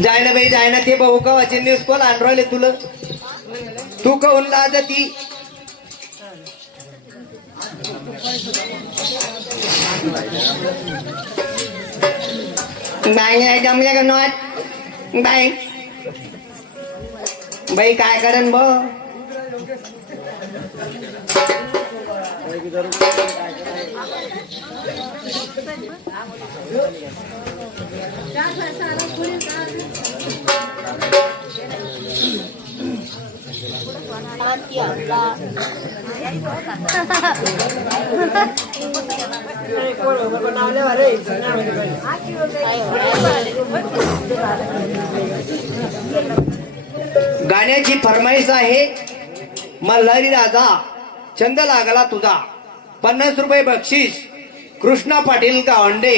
जाय ना बाई जाय ना ते भाऊ कवाचे न्यूज कॉल आणले तुला तू कहून लाज ती बाई जमले का नॉट बाई बाई काय करन बो गाण्याची फरमाईश आहे मल्हारी राजा छंद लागला तुझा 50 रुपये बक्षीस कृष्णा पाटील गावंडे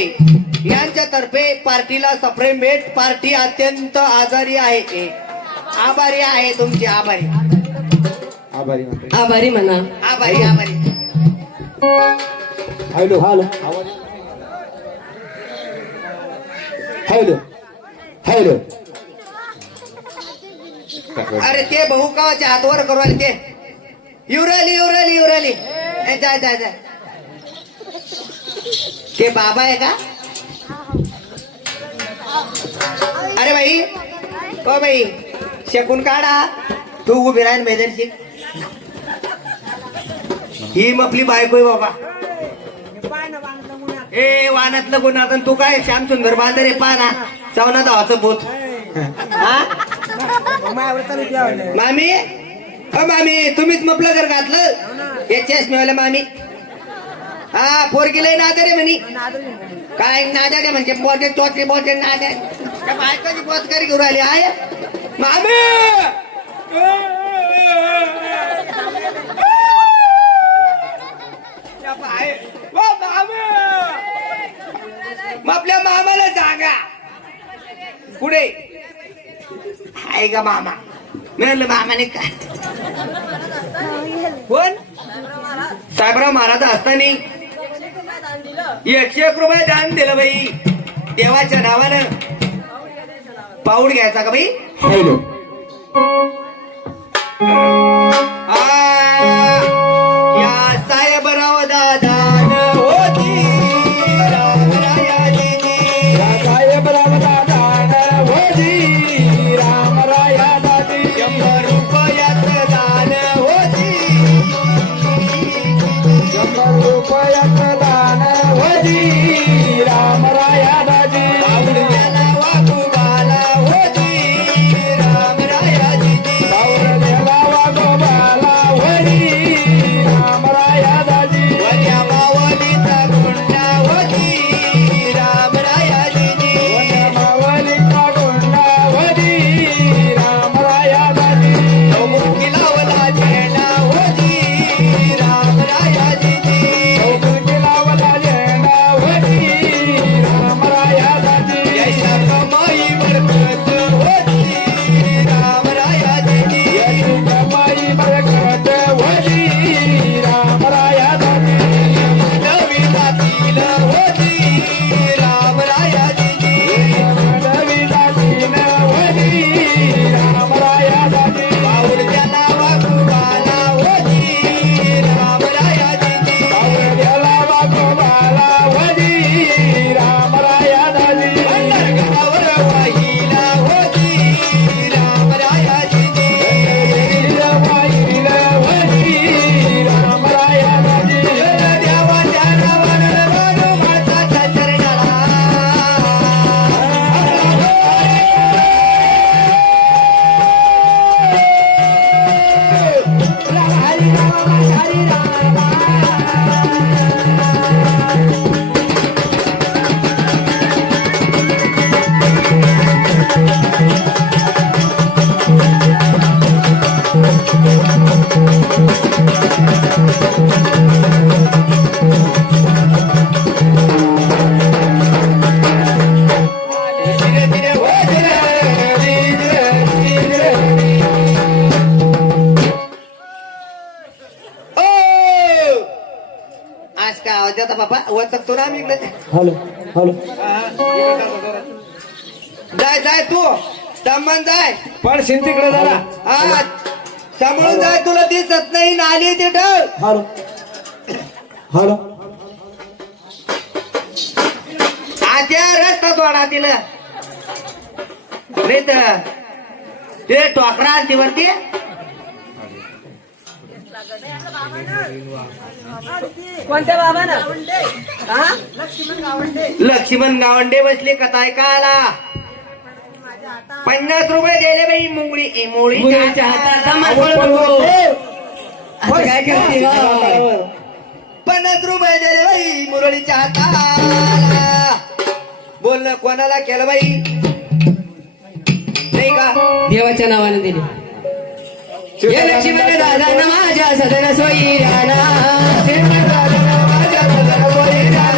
यांच्यातर्फे पार्टीला सप्रेम भेट पार्टी अत्यंत आजारी आहे आभारी आहे तुमची आभारी आभारी आभारी म्हणा आभारी आभारी हॅलो हॅलो हॅलो हॅलो अरे ते भाऊ कावाच्या हातवर करू आले ते युराली जाय जाय जाय ते बाबा आहे का अरे भाई ओ भाई शेकून काढा तू उभी राहील मेदरशी ही मपली बायको आहे बाबा ए वानातलं गुन्हा तू काय श्याम सुंदर बांधर आहे पाना चवना धावाचं भूत मामी अ मामी तुम्हीच मपलं घर घातलं हे चष्मेवाल्या मामी हा पोरगी लय नादर आहे म्हणी काय नादर आहे म्हणजे बोटे चोचे बोटे नादर त्या बायकाची बोचकारी घेऊन राहिली आहे मामी आपल्या मामाला सांगा पुढे आहे का मामा म्हणलं मामाने काय कोण साहेबराव महाराज असताना 101 रुपये दान दिलं बाई देवाच्या नावानं पाऊड घ्यायचा का बाई हॅलो या साहेबराव दादा होती साहेबराव दादा होती रामराया दादी 100 रुपयात दान होती 100 रुपयात दान होती रामराया दादी पाऊड्याला वाघुबाला होती रामराया दिदी पावरलेला वाघोबाला होती रामराया दादी वल्या मावलीचा गुंडा होती रामराया दिदी मावलीचा गोंडा होती रामराया दादी मुखी लावला झेंडा होती रामराया दिदी लावला झेंडा होती आज काय आवाज देता बाबा वचकतो ना आम्ही इकडे हॅलो हॅलो जाय जाय तू दमन जाय पडशील तिकडे जरा हा सांभाळून जाय तुला दिसत नाही नाली ते ठेव हॅलो हॅलो आत्या रस्ता सोडा तिला नाही तर ते टोकरा आलती वरती कोणत्या बाबा ना हा लक्ष्मण गावंडे बसले कथाय का आला 50 रुपये दिले बाई मुंगळी मुलीच्या हातात दमात पळतो. असं काय करते बा? 50 रुपये दिले बाई मुरळीच्या हाताला बोलणं कोणाला केलं बाई नाही का देवाच्या नावाने दिले ये लक्ष्मण दादा माझ्या सदन सोयी राणा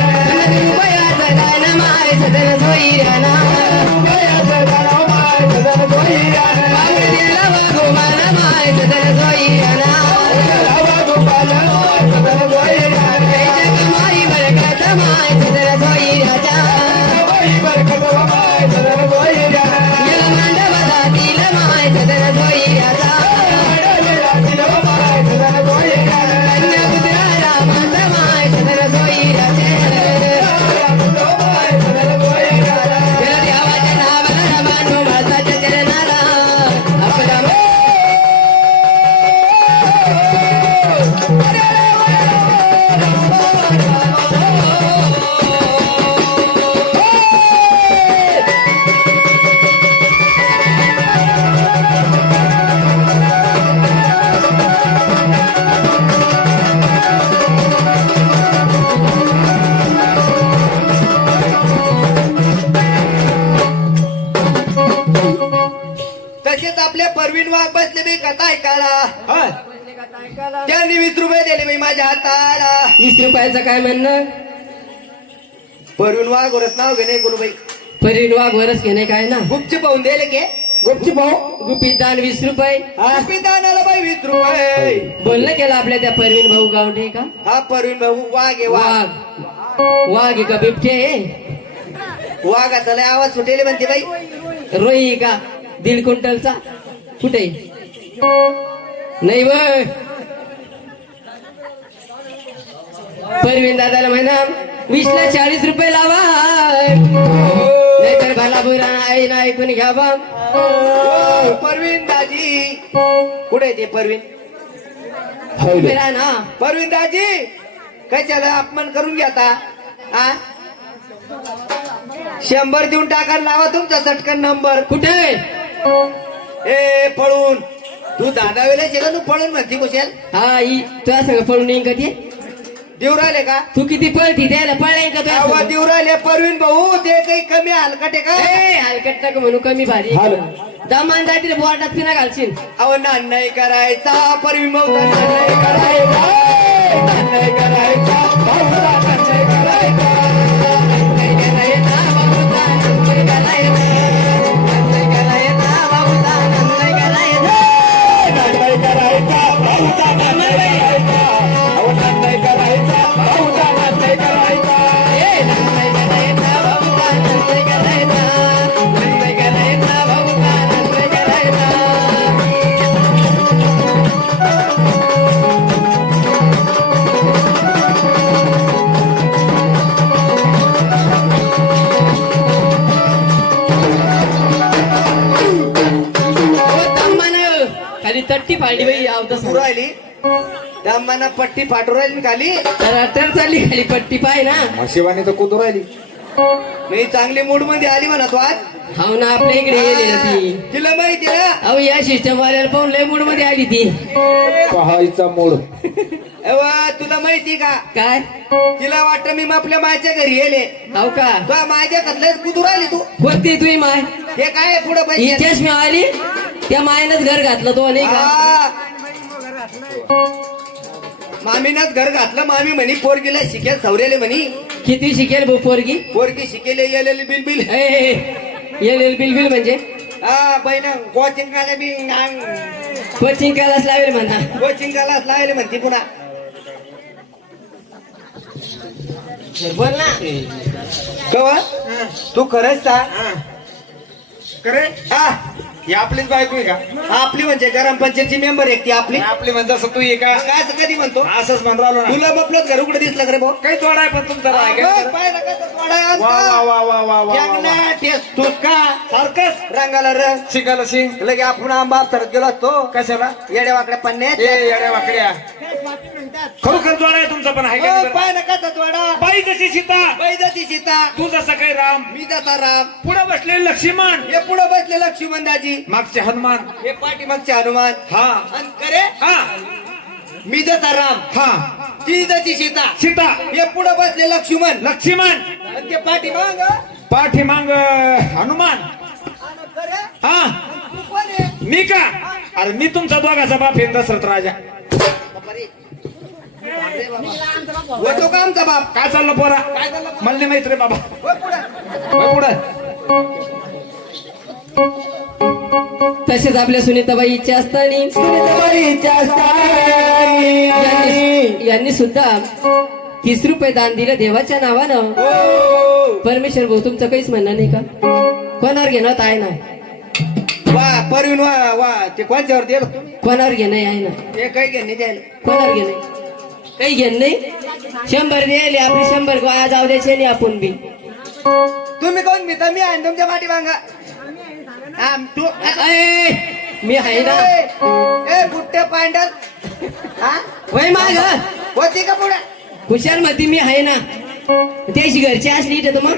रुपयाचं दान माय सदन सोयी राणा बांगडीला वाघोबान माय सदन सोयी राणा जय कमाई बरकत माय सदन सोयी राजा या मांडवदातील माय सदन सोयी राजा तसेच आपले परवीन वाघ बसले बाई कथा ऐकायला त्यांनी 20 रुपये दिले बाई माझ्या हाताला 20 रुपयाचं काय म्हणणं परवीन वाघ वरच नाव घेणे गुरुबाई परीन वाघ वरच घेणे काय ना गुपची पाहून दिले के गुपची भाऊ गुपित दान 20 रुपये पितानाला बाई 20 रुपये बोलणं केलं आपल्या त्या परवीन भाऊ गावठे का हा परवीन भाऊ वाघ आहे वाघ वाघ आहे का बिबटे वाघाचा लय आवाज सुटेले म्हणते बाई रोई का 1.5 क्विंटलचा कुठे नाही वय परवीन दादाला म्हणा 20 ला 40 रुपये लावा नाहीतर भला बुरा आई ना ऐकून घ्या बा परवीन दाजी कुठे ते परवीन मेरा ना परवीन दाजी कशाला अपमान करून घ्या आता हा 100 देऊन टाका लावा तुमचा चटकन नंबर कुठे ए पळून तू दादा वेळेस का तू पळून म्हणती कुशल हा ही तुझ्या सगळं पळून येईन का ते देऊ राहिले का तू किती पळती त्याला पळाय का तुझ्या आवाज संग? देऊ राहिले परवीन भाऊ ते काही कमी हलकट आहे का ए, हलकट नका म्हणू कमी भारी हॅलो. दमान जातील बोर्डात पिना घालशील अहो नाही करायचा परवीन भाऊ नाही करायचा नाही करायचा भाऊला नाही करायचा नाही करायचा भाऊचा नाही करायचा अहो नाही करायचा भाऊचा नाही करायचा खाली तट्टी फाडली बाई तू आवत राहिली त्या मना पट्टी फाटू राहिली खाली तर चालली खाली पट्टी पाय ना शिवानी तर कुतू राहिली मी चांगली मूड मध्ये आली म्हणा तू आज हाव ना आपल्या इकडे येते ना ती तिला माहिती ना अहो या सिस्टम वाल्याला पाहून लय मूड मध्ये आली ती पहायचा मूड अवा तुला माहिती का काय तिला वाटतं मी आपल्या मायच्या घरी येले हाव का तुला माझ्या कथल्यात कुठू राहिली तू कोणती तुही माय हे काय पुढे पैसे इथेच मी आली त्या मायनच घर घातलं तो नाही का हा. मामीनच घर घातलं मामी म्हणी पोरगीला शिकेल सवरेले म्हणी किती शिकेल भाऊ पोरगी पोरगी शिकेले येलेली बिल बिल येल बिल म्हणजे हा बहिण कोचिंग काला बी कोचिंग क्लास लावेल म्हणता कोचिंग कालाच लावले म्हणते पुन्हा बोल ना. कवा तू खरंच सांग करे हा ही आपलीच बायको आहे का आपली म्हणजे ग्रामपंचायतची मेंबर आहे ती आपली आपली म्हणजे असं तू ये का काय असं कधी म्हणतो असंच म्हणून राहिलो ना तुला म्हटलं घर उघडं दिसलं का रे भाऊ काही तोडा आहे पण तुमचा राग बघ, आहे. पाय नका तर थोडा वा वा वा वा वा वा जगन्नाथ, ते तुका सारखंच रंगाला रंग शिकायला शिंग लगे आपण आंबा सरत गेलो असतो कशाला येड्या वाकड्या पन्नेत ए येड्या वाकड्या खरोखर जोडा आहे तुमचा पण आहे का हो, पाय नका तर थोडा बाई जशी सीता बैजाची सीता तू जसा काही राम मी जसा राम पुढे बसलेले लक्ष्मण हे पुढे बसले लक्ष्मण दाजी मागचे हनुमान हे पाठीमागचे हनुमान हा आणि करे हा मी जसा राम हा ती जशी सीता सीता हे पुढे बसले लक्ष्मण लक्ष्मण आणि ते पाठीमाग पाठीमांग हनुमान आणि करे हा तू कोण आहे? मी का अरे मी तुमचा दोघाचा बाप आहे दशरथ राजा होतो का आमचा बाप काय चाललं पोरा काय झालं बाप? मला नाही माहित रे बाबा होय पुढं. होय पुढे तसेच आपल्या सुनीताबाई इच्छा असताना यांनी सुद्धा 30 रुपये दान दिलं देवाच्या नावानं. हो. परमेश्वर भाऊ तुमचं काहीच म्हणणं नाही का? कोणावर घेणं आहे ना, वा परवीन वा वा ते कोणच्यावर दिलं कोणावर घेणं आहे ना, ते काही घेणे द्यायला कोणावर घेणं काही घेणं नाही. 100 द्यायले आपली 100 आज जाऊ द्यायचे नाही आपण बी. तुम्ही कोण मी तर मी आहे ना तुमच्या पाठी मागा तू मी आहे ना ए बुट्टे पांडल हा वय माग होती का पुढे हुशार मध्ये मी आहे ना. त्याची घरची असली इथे मग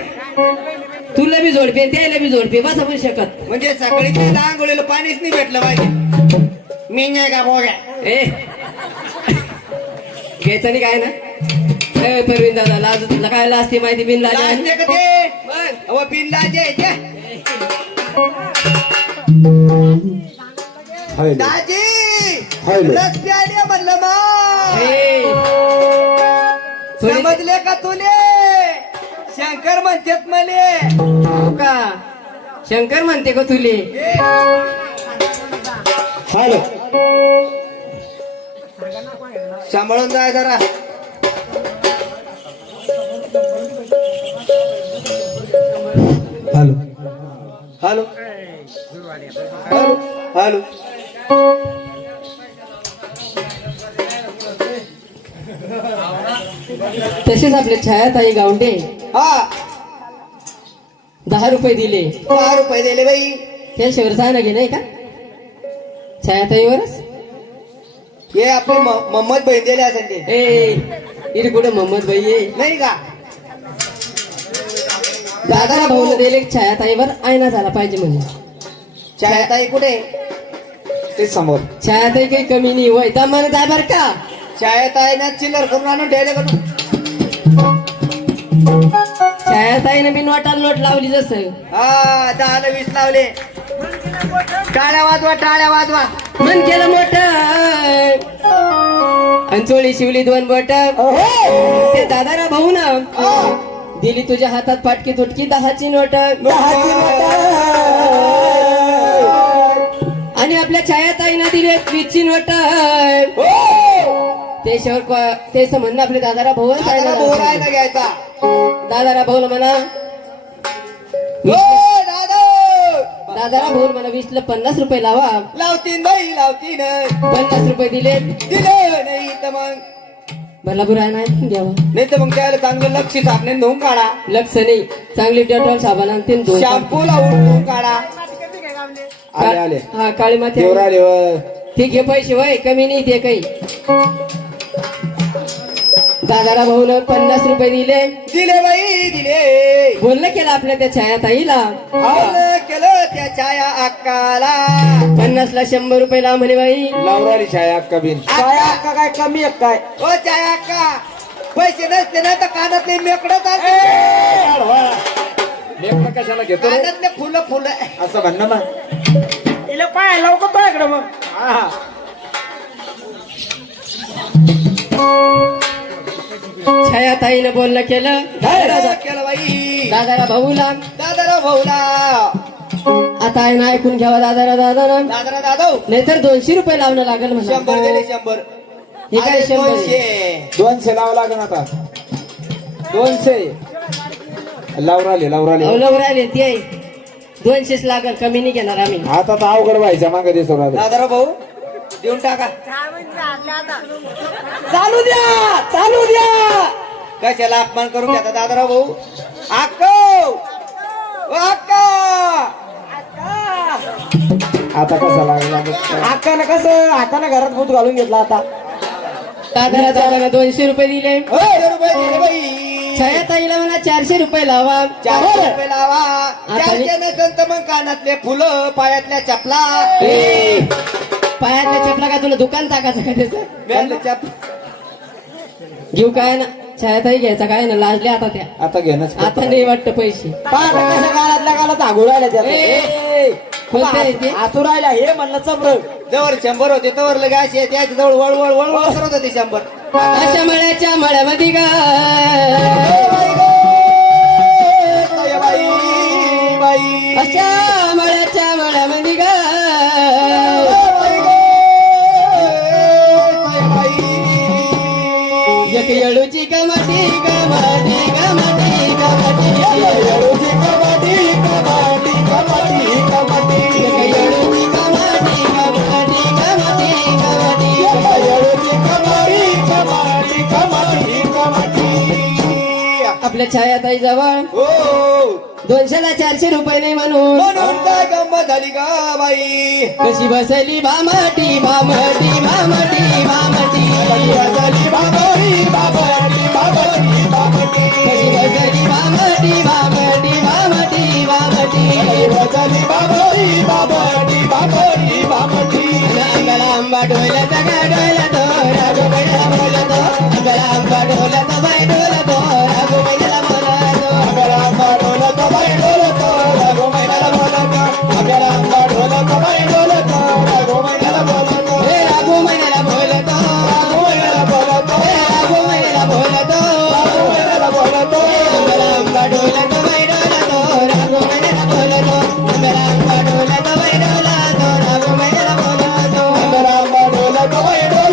तुला बी जोडपे त्याला बी जोडपे बस आपण शकत. म्हणजे सकाळी त्याला आंघोळीला पाणीच नाही भेटलं पाहिजे मी नाही का बोग्या ए घ्यायचं नाही काय ना. ए परवीन दादा लाज तुला काय लाजते माहिती बिन लाज लाजते का ते अहो बिनलाजे दाजी रस प्याले म्हणलं मग समजले का तुले शंकर म्हणतात मले हो का शंकर म्हणते का तुले. हॅलो सांभाळून जाय जरा हॅलो हॅलो हॅलो हॅलो तसेच आपले छायाताई गावंडे हा 10 रुपये दिले. 10 रुपये दिले बाई त्या शिवरसायला घे नाही का छायाताईवरच. हे आपले मोहम्मद बहीण दिले असेल ते ए इथे कुठे मोहम्मद भाई आहे नाही का दादाला भाऊला दिले छायाताईवर आयना झाला पाहिजे म्हणजे. छायाताई कुठे ते समोर छायाताई काही कमी नाही होय दमाने जाय बर का. छायाताई ना चिल्लर करून आणून ठेवले करून छायाताईने बी नोटाला नोट लावली जसं. हा 10 20 लावले टाळ्या वाजवा मन केलं मोठं अंचोळी शिवली 2 बोट. ते दादारा भाऊ ना दिली तुझ्या हातात फाटकी तुटकी 10ची नोट. आणि आपल्या छायाताईनं दिली 20ची नोट. तेच म्हणणं आपले दादारा भाऊ दादाला बोर आहे ना घ्यायचा दादारा भाऊला म्हणा हो दादा दादारा भाऊ म्हणा 20ला 50 रुपये लावा. लावतीन बाई लावतीन 50 रुपये दिले. दिलं नाही तर मग भला बुरा नाही द्यावा. नाही तर मग त्याला चांगलं लक्ष साबणे धुवून काढा लक्ष नाही चांगली डेटॉल साबण आणते शॅम्पू लावून धुवून काढा आले आले हा काळी माती देवर आले व. ते घे पैसे वय कमी नाही ते काही. दादाला भाऊन 50 रुपये दिले. दिले बाई दिले बोलणं केलं आपल्या त्या छायाताईला. आलं केलं त्या छाया अक्काला 50ला 100 रुपये लाव म्हणे बाई. लावराली छाया कबीन छाया अक्का काय कमी आहे काय ओ छाया अक्का पैसे नसते ना तर कानात नाही मेकडत लेकरं कशाला घेतो रे? कानातले फुलं असं म्हणणं ना तिला पाय लवकर पायकडे मग हा छायाताईनं बोलणं केलं. केलं बाई दादाला भाऊला दादाराव भाऊला आता आहे ना ऐकून घ्यावा दादाला दादाराव दादाव नाहीतर 200 रुपये लावणं लागेल 100 म्हणा. दिले 100 हे काय 100 200 200 लावा लागेल आता 200 लावराले अवलंबर आले ते 200 लागल कमी नाही घेणार आम्ही. आता तर अवघड व्हायच्या मागे दिसू राहिले. दादाराव भाऊ देऊन टाका. चालू द्या कशाला अपमान करून घेता दादाराव भाऊ. अक्को अक्का आता कसा लागला हाताने कसं हाताने घरात भूत घालून घेतला आता. दादाला 200 रुपये दिले. 200 रुपये दिले बाई. छायाताईला म्हणा 400 रुपये लावा. 400 रुपये लावा. 400 नसेल तर मग कानातले फुलं पायातल्या चपला. पायातल्या चपला काय तुला दुकान टाकायचं का त्याचं. व्यातल्या चपला घेऊ काय ना छायाताई घ्यायचा काय ना लाजले आता त्या. आता घेणंच आता नाही वाटत पैसे. कशा गाळातल्या गाळात आगू राहिल्या कोणत्या आहे ते? आतू राहिल्या हे म्हणलं चबर. जवळ 100 होते तवर लगे असे त्याच्या जवळ वळवळ वळवळ करत होते 100. अशा मळ्याच्या मळ्यामध्ये गा बाई बाई अशा मळ्याच्या मळ्यामध्ये गा एक येळूची गमाटी गमाटी गमाटी गमाटी येळूची कमाटी कमाटी कमाटी कमाटी एक येळूची गमाटी गमाटी गमाटी गमाटी येळूची कमाटी कमाटी कमाटी कमाटी. आपल्या छायाताई जवळ हो 200 ला 400 रुपये नाही म्हणून म्हणून काय गंमत झाली का बाई. कशी बसली भामटी भामटी भामटी भामटी बसली बाबरी बाबरी बाबरी बाबरी कशी बसली भामटी भामटी भामटी भामटी बसली बाबरी बाबरी बाबरी बाबरी. अंगला आंबा डोलत गा डोलत राघू बैला बोलतो अंगला आंबा डोलत बाय डोलतो राघू बैला बोलतो अगरांबा ढोलत बाई ढोलत रघु मैनाला बोलत. अगरांबा ढोलत बाई ढोलत रघु मैनाला बोलत. हे राघू बैला बोलतो रघु मैनाला बोलत. हे राघू बैला बोलतो रघु मैनाला बोलत. अंगला आंबा डोलत बाय डोलतो राघू बैला बोलतो अंगला आंबा डोलत बाय डोलतो राघू बैला बोलतो अगरांबा ढोलत बाई ढोलत